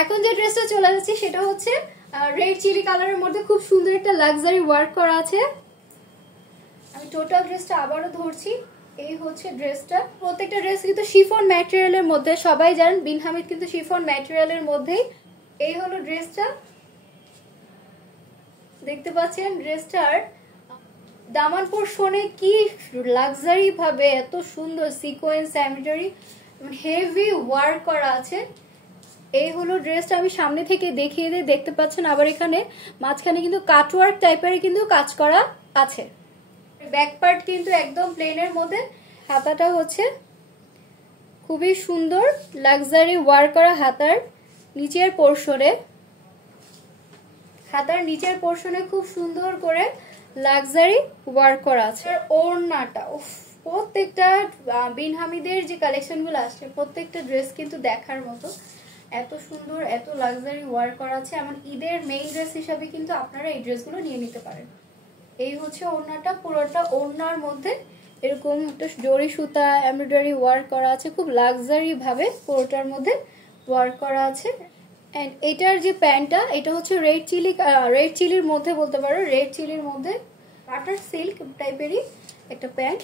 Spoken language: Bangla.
এখন যে ড্রেসটা চলে যাচ্ছে সেটা হচ্ছে রেড চিলি কালারের মধ্যে খুব সুন্দর একটা লাক্সারি ওয়ার্ক করা আছে। আমি টোটাল ড্রেসটা আবারও ধরছি। এই হচ্ছে ড্রেসটা। প্রত্যেকটা ড্রেস কিন্তু শিফন ম্যাটেরিয়ালের মধ্যে, সবাই জানেন বিন হামিদ কিন্তু শিফন ম্যাটেরিয়ালের মধ্যেই। এই হলো ড্রেসটা, দেখতে পাচ্ছেন ড্রেসটার দামান পোরশনে কি লাক্সারি ভাবে এত সুন্দর সিকোয়েন্স এমব্রয়ডারি হেভি ওয়ার্ক করা আছে। এই হলো ড্রেসটা, আমি সামনে থেকে দেখিয়ে দিয়ে দেখতে পাচ্ছেন। আবার এখানে মাঝখানে কিন্তু কাটওয়ার্ক টাইপের কিন্তু কাজ করা আছে। ব্যাক পার্ট কিন্তু একদম প্লেনের মধ্যে। হাতাটা হচ্ছে খুবই সুন্দর লাক্সারি ওয়ার্ক করা। হাতার নিচের পোরশনে খুব সুন্দর করে লাক্সারি ওয়ার্ক করা আছে। ওড়নাটা প্রত্যেকটা বিন হামিদের যে কালেকশন গুলো আসছে প্রত্যেকটা ড্রেস কিন্তু দেখার মতো, এত সুন্দর এত লাক্সারি ওয়ার্ক করা আছে। এমন ঈদের মেইন ড্রেস হিসাবে কিন্তু আপনারা এই ড্রেসগুলো নিয়ে নিতে পারেন। এই হচ্ছে ওড়নাটা, পুরোটা ওড়নার মধ্যে এরকম একটা জরি সুতা এমব্রয়ডারি ওয়ার্ক করা আছে, খুব লাক্সারি ভাবে পুরোটার মধ্যে ওয়ার্ক করা আছে। এন্ড এটার যে প্যান্টটা এটা হচ্ছে রেড চিলির মধ্যে বলতে পারো, রেড চিলির মধ্যে বাটার সিল্ক টাইপেরই একটা প্যান্ট।